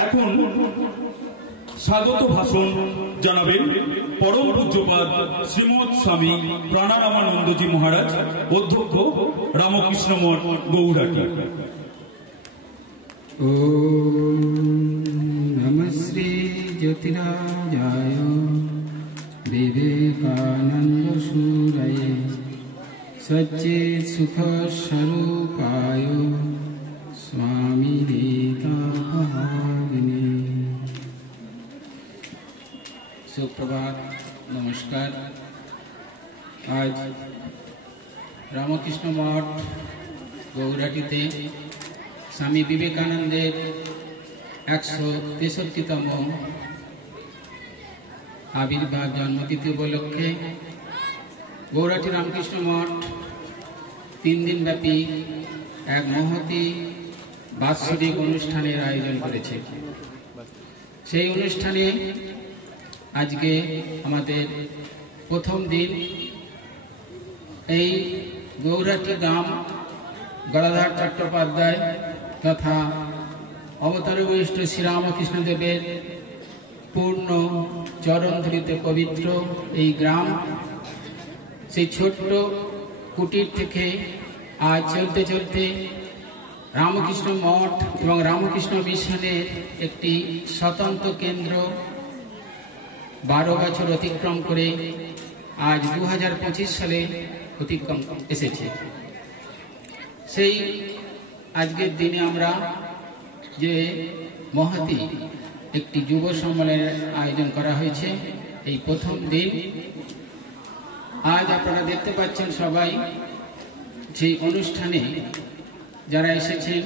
এখন স্বাগত ভাষণ জানাবেন পরম পূজ্যপাদ শ্রীমৎ স্বামী প্রাণারামানন্দজি মহারাজ, অধ্যক্ষ রামকৃষ্ণ মঠ গৌরাটি। ওম নমঃ শ্রী জ্যোতিরাজায় বিবেকানন্দ সুরায়ে সচ্চিৎ সুখ স্বরূপায় স্বামী ভাগিনী। সুপ্রভাত, নমস্কার। আজ রামকৃষ্ণ মঠ গৌরাটিতে স্বামী বিবেকানন্দের 163তম আবির্ভাব জন্মতিথি উপলক্ষে গৌরাটি রামকৃষ্ণ মঠ 3 দিনব্যাপী এক মহতী বাৎসরিক অনুষ্ঠানের আয়োজন করেছে। সেই অনুষ্ঠানে আজকে আমাদের প্রথম দিন। এই গৌরাটি গ্রাম গদাধর চট্টোপাধ্যায় তথা অবতার বৈষ্ণ শ্রীরামকৃষ্ণ দেবের পূর্ণ চরণ ধরিতে পবিত্র এই গ্রাম, সেই ছোট্ট কুটির থেকে আজ চলতে চলতে রামকৃষ্ণ মঠ এবং রামকৃষ্ণ মিশনের একটি স্বতন্ত্র কেন্দ্র 12 বছর অতিক্রম করে আজ 2025 সালে অতিক্রম এসেছে। সেই আজকের দিনে আমরা যে মহতী একটি যুব সম্মেলনের আয়োজন করা হয়েছে, এই প্রথম দিন। আজ আপনারা দেখতে পাচ্ছেন সবাই সেই অনুষ্ঠানে যারা এসেছেন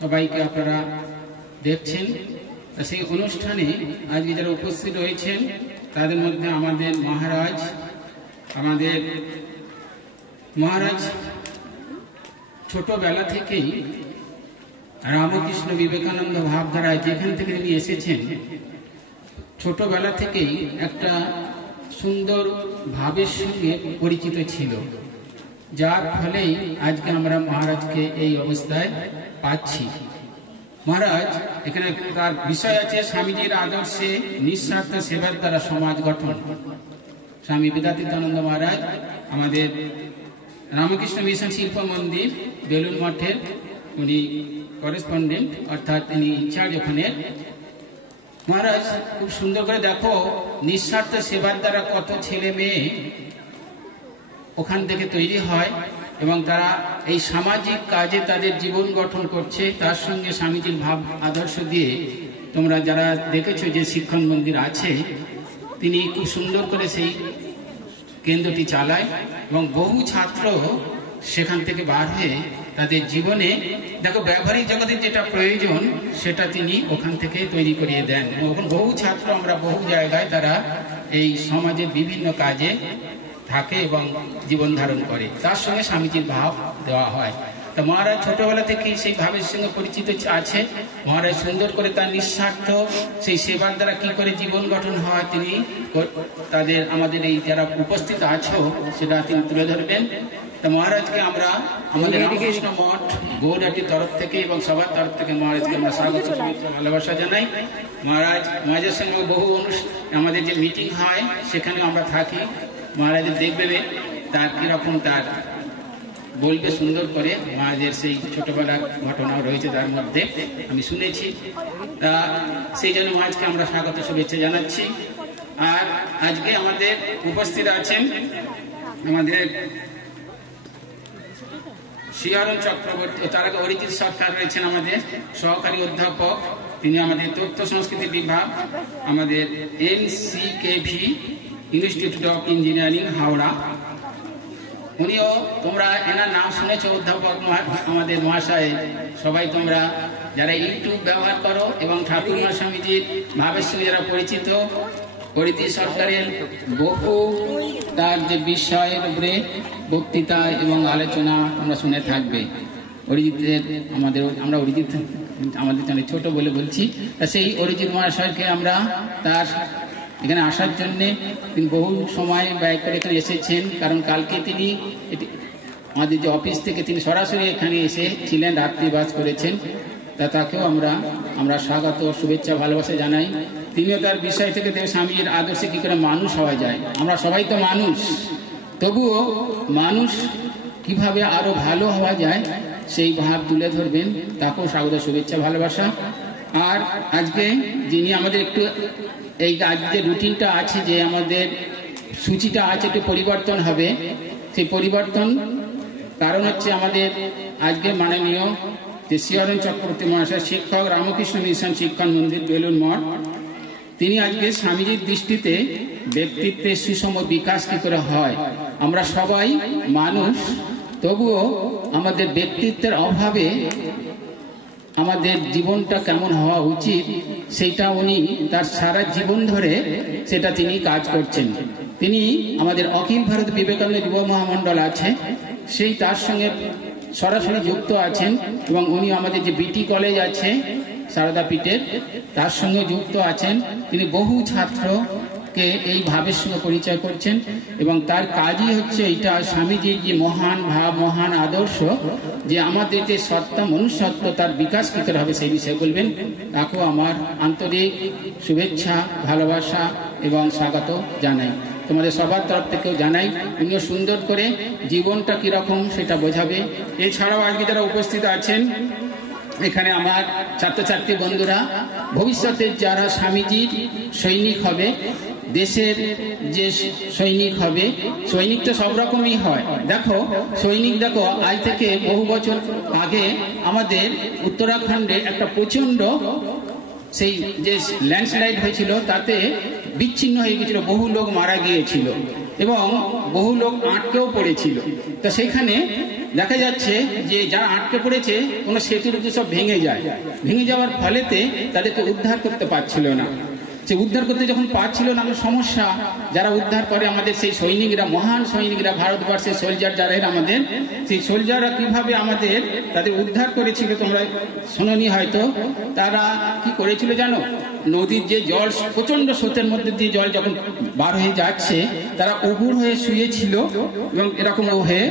সবাইকে আপনারা দেখছেন। সেই অনুষ্ঠানে আজকে যারা উপস্থিত রয়েছেন তাদের মধ্যে আমাদের মহারাজ ছোটবেলা থেকেই রামকৃষ্ণ বিবেকানন্দ ভাবধারায় যেখান থেকে তিনি এসেছেন, ছোটবেলা থেকেই একটা সুন্দর ভাবের সঙ্গে পরিচিত ছিল, যার ফলেই আজকে আমরা মহারাজকে এই অবস্থায় পাচ্ছি। মহারাজ এখানে তার বিষয় আছে স্বামীজির আদর্শে নিঃস্বার্থ সেবার দ্বারা সমাজ গঠন। স্বামী বিদ্যাতীতানন্দ মহারাজ আমাদের রামকৃষ্ণ মিশন শিল্প মন্দির বেলুন মঠের উনি করেসপন্ডেন্ট, অর্থাৎ তিনি ইনচার্জ ওখানে। মহারাজ খুব সুন্দর করে দেখো নিঃস্বার্থ সেবার দ্বারা কত ছেলে মেয়ে ওখান থেকে তৈরি হয় এবং তারা এই সামাজিক কাজে তাদের জীবন গঠন করছে। তার সঙ্গে স্বামীজির ভাব আদর্শ দিয়ে তোমরা যারা দেখেছো যে শিক্ষণ মন্দির আছে, তিনি খুব সুন্দর করে সেই কেন্দ্রটি চালায় এবং বহু ছাত্র সেখান থেকে বার হয়ে তাদের জীবনে দেখো ব্যবহারিক জগতের যেটা প্রয়োজন সেটা তিনি ওখান থেকে তৈরি করিয়ে দেন। ওখানে বহু ছাত্র আমরা বহু জায়গায় তারা এই সমাজের বিভিন্ন কাজে থাকে এবং জীবন ধারণ করে, তার সঙ্গে স্বামীজির ভাব দেওয়া হয়। তা মহারাজ ছোটবেলা থেকেই সেই ভাবের সঙ্গে পরিচিত আছে। মহারাজ সুন্দর করে তার নিঃস্বার্থ সেই সেবার দ্বারা কি করে জীবন গঠন হয় তিনি তাদের আমাদের এই যারা উপস্থিত আছো সেটা তিনি তুলে ধরবেন। তা মহারাজকে আমরা আমাদের রামকৃষ্ণ মঠ গৌরাটির তরফ থেকে এবং সবার তরফ থেকে মহারাজকে আমরা স্বাগত ভালোবাসা জানাই। মহারাজের সঙ্গে বহু আমাদের যে মিটিং হয় সেখানে আমরা থাকি। মহারাজের দেখবে তার কিরকম তার বলবে সুন্দর করে। মহারাজের সেই ছোটবেলার ঘটনাও রয়েছে তার মধ্যে, আমি শুনেছি। তা সেই জন্য মহারাজকে আমরা স্বাগত শুভেচ্ছা জানাচ্ছি। আর আজকে আমাদের উপস্থিত আছেন আমাদের শিয়ারণ চক্রবর্তী, তার আগে অরিজিৎ সরকার রয়েছেন আমাদের সহকারী অধ্যাপক, তিনি আমাদের তথ্য সংস্কৃতি বিভাগ, আমাদের NCKV institute of engineering Howrah. উনিও তোমরা এনার নাম শুনেছো, অধ্যাপক আমাদের মহাশয়। সবাই তোমরা যারা ইউটিউব ব্যবহার করো এবং ঠাকুর স্বামীজির ভাবের সঙ্গে যারা পরিচিত, অরিজিৎ সরকারের বহু তার যে বিষয়ের উপরে বক্তৃতা এবং আলোচনা তোমরা শুনে থাকবে। অরিজিতের আমরা অরিজিৎ আমাদের ছোট বলে বলছি। তা সেই অরিজিৎ মহাশয়কে আমরা তার এখানে আসার জন্যে তিনি বহু সময় ব্যয় করে এখানে এসেছেন, কারণ কালকে তিনি আমাদের যে অফিস থেকে তিনি সরাসরি এখানে এসেছিলেন, রাত্রিবাস করেছেন। তাকেও আমরা স্বাগত, শুভেচ্ছা, ভালোবাসা জানাই। তিনিও তার বিষয় থেকে স্বামীজির আদর্শে কি করে মানুষ হওয়া যায়। আমরা সবাই তো মানুষ, তবুও মানুষ কিভাবে আরো ভালো হওয়া যায় সেই ভাব তুলে ধরবেন, তাকেও স্বাগত, শুভেচ্ছা, ভালোবাসা। আর আজকে যিনি আমাদের একটু এই আজকে রুটিনটা আছে, যে আমাদের সূচিটা আছে, একটু পরিবর্তন হবে। সেই পরিবর্তন কারণ হচ্ছে আমাদের আজকে মাননীয় যে শিবরঞ্জন চক্রবর্তী মহাশয়, শিক্ষক, রামকৃষ্ণ মিশন শিক্ষণ মন্দির, বেলুন মঠ, তিনি আজকে স্বামীজির দৃষ্টিতে ব্যক্তিত্বের সুষম বিকাশ কি করে হয়। আমরা সবাই মানুষ, তবুও আমাদের ব্যক্তিত্বের অভাবে আমাদের জীবনটা কেমন হওয়া উচিত সেইটা উনি তার সারা জীবন ধরে সেটা তিনি কাজ করছেন। তিনি আমাদের অখিল ভারত বিবেকানন্দ যুব মহামণ্ডল আছে, সেই তার সঙ্গে সরাসরি যুক্ত আছেন, এবং উনি আমাদের যে বিটি কলেজ আছে সারদাপীঠের, তার সঙ্গে যুক্ত আছেন। তিনি বহু ছাত্রকে এই ভাবের সঙ্গে পরিচয় করছেন, এবং তার কাজই হচ্ছে এইটা, স্বামীজির যে মহান ভাব, মহান আদর্শ, যে আমাদের যে সত্তা, মনুষ্যত্ব, তার বিকাশ কি করে হবে সেই বিষয়ে বলবেন। তাকেও আমার আন্তরিক শুভেচ্ছা, ভালোবাসা এবং স্বাগত জানাই। তোমাদের সবার তরফ থেকেও জানাই, উনিও সুন্দর করে জীবনটা কিরকম সেটা বোঝাবে। এছাড়াও আজকে যারা উপস্থিত আছেন এখানে আমার ছাত্রছাত্রী বন্ধুরা, ভবিষ্যতে যারা স্বামীজির সৈনিক হবে, দেশের যে সৈনিক হবে, সৈনিক তো সব রকমই হয়। দেখো সৈনিক, দেখো আজ থেকে বহু বছর আগে আমাদের উত্তরাখণ্ডে একটা প্রচন্ড সেই যে ল্যান্ডস্লাইড হয়েছিল, তাতে বিচ্ছিন্ন হয়ে গেছিল, বহু লোক মারা গিয়েছিল এবং বহু লোক আটকেও পড়েছিল। তো সেখানে দেখা যাচ্ছে যে যারা আটকে পড়েছে, কোনো সেতুর সব ভেঙে যায়, ভেঙে যাওয়ার ফলেতে তাদেরকে উদ্ধার করতে পারছিল না। সে উদ্ধার করতে যখন পারছিল না, সমস্যা, যারা উদ্ধার করে আমাদের সেই সৈনিকরা, মহান সৈনিকরা, ভারতবর্ষের সোলজার যারা, আমাদের সেই সোলজাররা কিভাবে আমাদের তাদের উদ্ধার করেছিল তোমরা শোনোনি হয়তো। তারা কি করেছিল জানো, নদীর যে জল, প্রচন্ড স্রোতের মধ্যে দিয়ে জল যখন বার হয়ে যাচ্ছে, তারা উপুর হয়ে শুয়েছিল, এবং এরকম হয়ে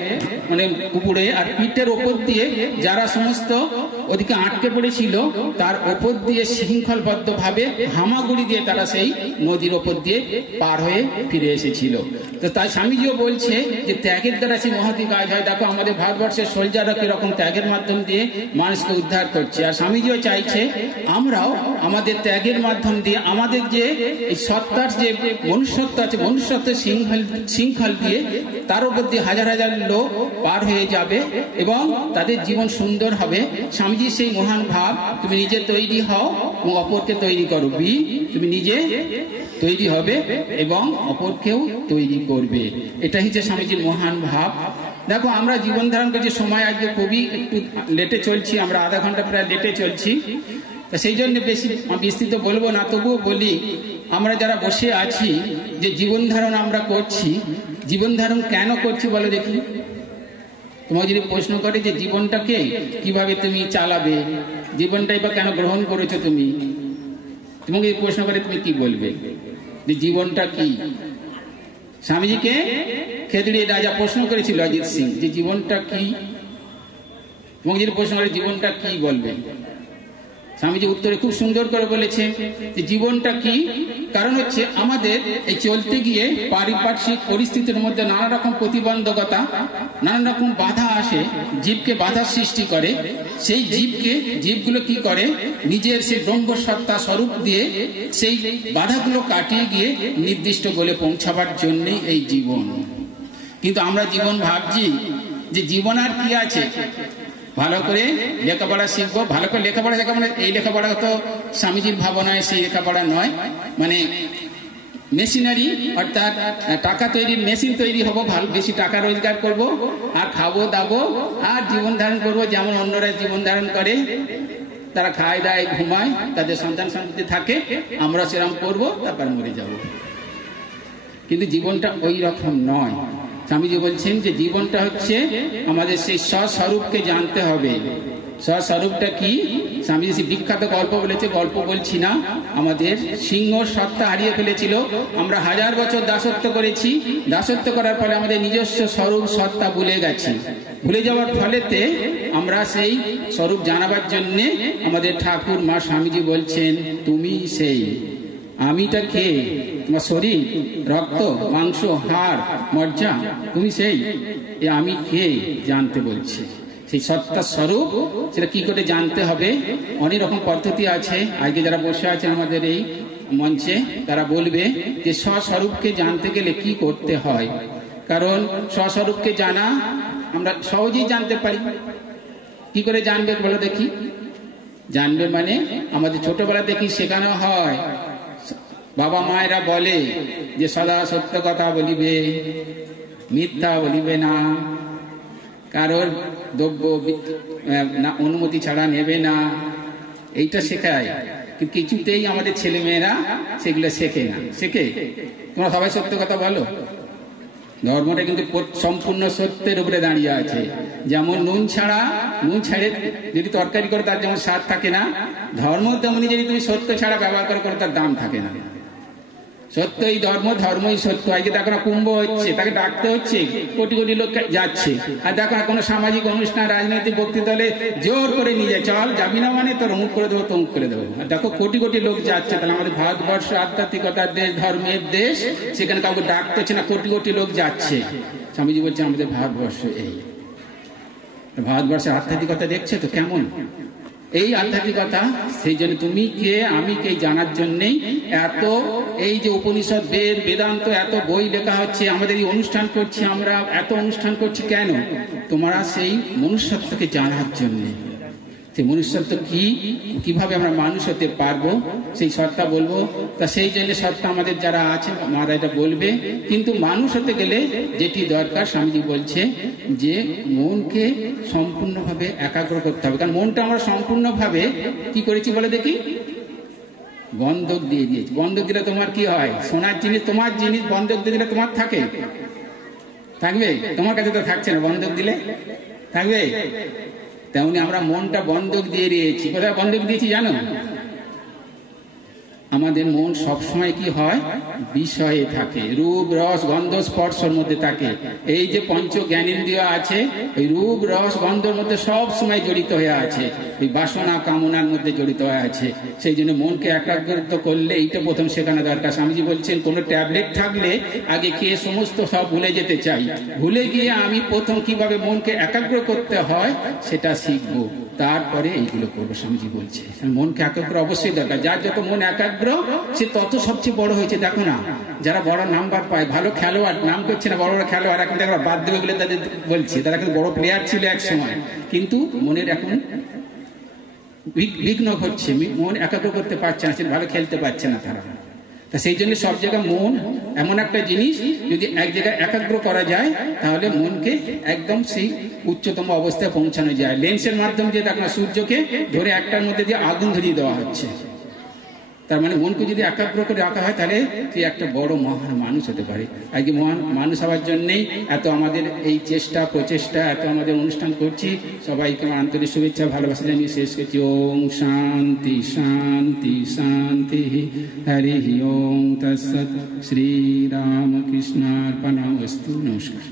মানে উপরে, আর পিঠের ওপর দিয়ে যারা সমস্ত ওদিকে আটকে পড়েছিল তার ওপর দিয়ে শৃঙ্খলবদ্ধ ভাবে হামাগুড়ি দিয়ে তারা সেই নদীর ওপর দিয়ে পার হয়ে ফিরে এসেছিল। তো তাই স্বামীজিও বলছে যে ত্যাগের দ্বারা সেই মহতি কাজ হয়। দেখো আমাদের ভারতবর্ষের সোলজাররা কিরকম ত্যাগের মাধ্যম দিয়ে মানুষকে উদ্ধার করছে, আর স্বামীজিও চাইছে আমরাও আমাদের ত্যাগের মাধ্যম দিয়ে আমাদের যে এই সত্তার যে মনুষ্যত্ব আছে, মনুষ্যত্বের শৃঙ্খল দিয়ে তার উপর দিয়ে হাজার হাজার লোক পার হয়ে যাবে এবং তাদের জীবন সুন্দর হবে। স্বামীজির সেই মহান ভাব, তুমি নিজে তৈরি হও এবং অপরকে তৈরি করো। তুমি নিজে তৈরি হবে এবং অপরকেও তৈরি করবে, এটা হচ্ছে স্বামীজির মহান ভাব। দেখো আমরা জীবন ধারণ করছি, সময় আজকে খুবই একটু লেটে চলছি, আমরা আধা ঘন্টা প্রায় লেটে চলছি, সেই জন্য বেশি বিস্তৃত বলবো না। তবুও বলি, আমরা যারা বসে আছি যে জীবন ধারণ আমরা করছি, জীবন ধারণ কেন করছি বলো দেখি। তোমাকে যদি প্রশ্ন করে যে জীবনটাকে কিভাবে তুমি চালাবে, জীবনটাই বা কেন গ্রহণ করেছো তুমি, তোমাকে যদি প্রশ্ন করে তুমি কি বলবে যে জীবনটা কি? স্বামীজিকে খেতড়ির রাজা প্রশ্ন করেছিল অজিত সিং যে জীবনটা কি। তোমাকে যদি প্রশ্ন করে জীবনটা কি বলবে, স্বামীজি উত্তরে খুব সুন্দর করে বলেছেন যে জীবনটা কি, কারণ হচ্ছে আমাদের এই চলতে গিয়ে পারিপার্শ্বিক পরিস্থিতির মধ্যে নানা রকম প্রতিবন্ধকতা, নানা রকম বাধা আসে, জীবকে বাধার সৃষ্টি করে। সেই জীবগুলো কি করে, নিজের সেই ব্রহ্মসত্তা স্বরূপ দিয়ে সেই বাধাগুলো কাটিয়ে গিয়ে নির্দিষ্ট গোলে পৌঁছাবার জন্যই এই জীবন। কিন্তু আমরা জীবন ভাবছি যে জীবন আর কি আছে, ভালো করে লেখাপড়া শিখবো, ভালো করে লেখাপড়া শেখা মানে এই লেখাপড়া তো স্বামীজির ভাবনায় সেই লেখাপড়া নয়, মানে মেশিনারি অর্থাৎ টাকা তৈরির মেশিন তৈরি হবো, ভালো বেশি টাকা রোজগার করব, আর খাবো দাবো আর জীবন ধারণ করবো যেমন অন্যরা জীবন ধারণ করে, তারা খায় দায় ঘুমায়, তাদের সন্তান সন্ততি থাকে, আমরা সেরকম করবো, তারপর মরে যাব। কিন্তু জীবনটা ওই রকম নয়। স্বামীজি বলছেন যে জীবনটা হচ্ছে আমাদের সেই স্বস্বরূপকে জানতে হবে, স্বস্বরূপটা কি? স্বামীজি বিখ্যাত গল্প বলেছে, গল্প বলছি না। আমাদের সিংহ সত্তা হারিয়ে ফেলেছিল, আমরা 1000 বছর দাসত্ব করেছি, দাসত্ব করার ফলে আমাদের নিজস্ব স্বরূপ সত্তা ভুলে গেছি। ভুলে যাওয়ার ফলেতে আমরা সেই স্বরূপ জানাবার জন্যে আমাদের ঠাকুর মা স্বামীজি বলছেন, তুমি সেই। আমিটা কে? তোমার শরীর, রক্ত, মাংস, হাড়, মজ্জা, তুমি সেই। এ আমি কে জানতে বলছি। সেই সত্তার স্বরূপ সেটা কি করে জানতে হবে? অনেক রকম পদ্ধতি আছে। আজকে যারা বসে আছেন আমাদের এই মঞ্চে, তারা বলবে যে স্বস্বরূপকে জানতে গেলে কি করতে হয়। কারণ স্বস্বরূপকে জানা আমরা সহজেই জানতে পারি। কি করে জানবে বলো দেখি? জানবে মানে আমাদের ছোটবেলা দেখি শেখানো হয়, বাবা মায়েরা বলে যে সদা সত্য কথা বলিবে, মিথ্যা বলিবে না, কারোর দ্রব্য অনুমতি ছাড়া নেবে না, এইটা শেখায়। কিন্তু কিছুতেই আমাদের ছেলে মেয়েরা সেগুলো শেখে না। শেখে? তোমরা সবাই সত্য কথা বলো। ধর্মটা কিন্তু সম্পূর্ণ সত্যের উপরে দাঁড়িয়ে আছে। যেমন নুন ছেড়ে যদি তরকারি করো তার যেমন স্বাদ থাকে না, ধর্ম তেমনি যদি তুমি সত্য ছাড়া ব্যবহার করো তার দাম থাকে না। সত্যই ধর্ম, ধর্মই সত্য। আজকে দেখো না কুম্ভ হচ্ছে, তাকে ডাকতে হচ্ছে, কোটি কোটি লোক যাচ্ছে। আর দেখো না কোনো সামাজিক অনুষ্ঠান, রাজনৈতিক বক্তৃতালে জোর করে নিয়ে যায়, চল যাবি না মানে তোর অমুক করে দেবো, তমুক করে দেবো। আর দেখো কোটি কোটি লোক যাচ্ছে। তাহলে আমাদের ভারতবর্ষ আধ্যাত্মিকতার দেশ, ধর্মের দেশ, সেখানে কাউকে ডাকতে হচ্ছে না, কোটি কোটি লোক যাচ্ছে। স্বামীজি বলছে আমাদের ভারতবর্ষ এই। ভারতবর্ষের আধ্যাত্মিকতা দেখছে তো কেমন? এই আধ্যাত্মিকতা, সেই জন্য তুমি কে আমি কে জানার জন্যেই এত এই যে উপনিষদ, বেদ, বেদান্ত, এত বই লেখা হচ্ছে, আমাদের এই অনুষ্ঠান করছি, আমরা এত অনুষ্ঠান করছি কেন? তোমরা সেই মনুষ্যত্বকে জানার জন্যে। সেই মনুষ্যত্ব কি, কিভাবে আমরা মানুষ হতে পারবো, সেই সত্তা বলবো। তা সেই জন্য সত্তা আমাদের যারা আছে মারা এটা বলবে। কিন্তু মানুষ হতে গেলে যেটি দরকার, স্বামীজি বলছে যে মনকে সম্পূর্ণভাবে একাগ্র করতে হবে। কারণ মনটা আমরা সম্পূর্ণভাবে কি করেছি বলে দেখি? বন্ধক দিয়ে দিয়েছি। বন্ধক দিলে তোমার কি হয়? সোনার জিনিস, তোমার জিনিস বন্ধক দিয়ে দিলে তোমার থাকে? থাকবে? তোমার কাছে তো থাকছে না, বন্ধক দিলে থাকবে? তেমনি আমরা মনটা বন্ধক দিয়ে দিয়েছি। কোথায় বন্ধক দিয়েছি জানো? আমাদের মন সবসময় কি হয়? বিষয়ে থাকে, রূপ, রস, গন্ধ, স্পর্শের মধ্যে থাকে। এই যে পঞ্চ জ্ঞানেন্দ্রিয় আছে, ওই রূপ, রস, গন্ধের মধ্যে সব সময় জড়িত হয়ে আছে, ওই বাসনা কামনার মধ্যে জড়িত হয়ে আছে। সেই জন্য মনকে একাগ্রত করলে এইটা প্রথম শেখানো দরকার। স্বামীজি বলছেন কোনো ট্যাবলেট থাকলে আগে খেয়ে সমস্ত সব ভুলে যেতে চাই, ভুলে গিয়ে আমি প্রথম কিভাবে মনকে একাগ্র করতে হয় সেটা শিখবো, তারপরে এইগুলো করবো। স্বামীজি বলছে মনকে একাগ্র অবশ্যই দরকার। যার যত মন একাগ্র সে তত সবচেয়ে বড় হয়েছে। দেখো না যারা বড় নাম্বার পায়, ভালো খেলোয়াড়, নাম করছে না, বড় বড় খেলোয়াড়, এখন দেখো বাদ দেবে বলে তাদের বলছে, তারা কিন্তু বড় প্লেয়ার ছিল এক সময়, কিন্তু মনের এখন বিঘ্ন ঘটছে, মন একাগ্র করতে পারছে না, সে ভালো খেলতে পারছে না তারা। তা সেই জন্য সব জায়গায় মন এমন একটা জিনিস, যদি এক জায়গায় একাগ্র করা যায় তাহলে মনকে একদম সেই উচ্চতম অবস্থায় পৌঁছানো যায়। লেন্সের মাধ্যমে দিয়ে দেখো সূর্যকে ধরে একটার মধ্যে দিয়ে আগুন ধরিয়ে দেওয়া হচ্ছে। তার মানে মনকে যদি একাগ্র করে রাখা হয় তাহলে তুই একটা বড় মহান মানুষ হতে পারে। আজকে মহান মানুষ হওয়ার জন্যেই এত আমাদের এই চেষ্টা প্রচেষ্টা, এত আমাদের অনুষ্ঠান করছি। সবাইকে আমার আন্তরিক শুভেচ্ছা ভালোবাসা জানিয়ে শেষ করছি। ওম শান্তি শান্তি শান্তি, হরি ওম তৎসৎ। শ্রী রামকৃষ্ণার্পণমস্তু। নমস্কার।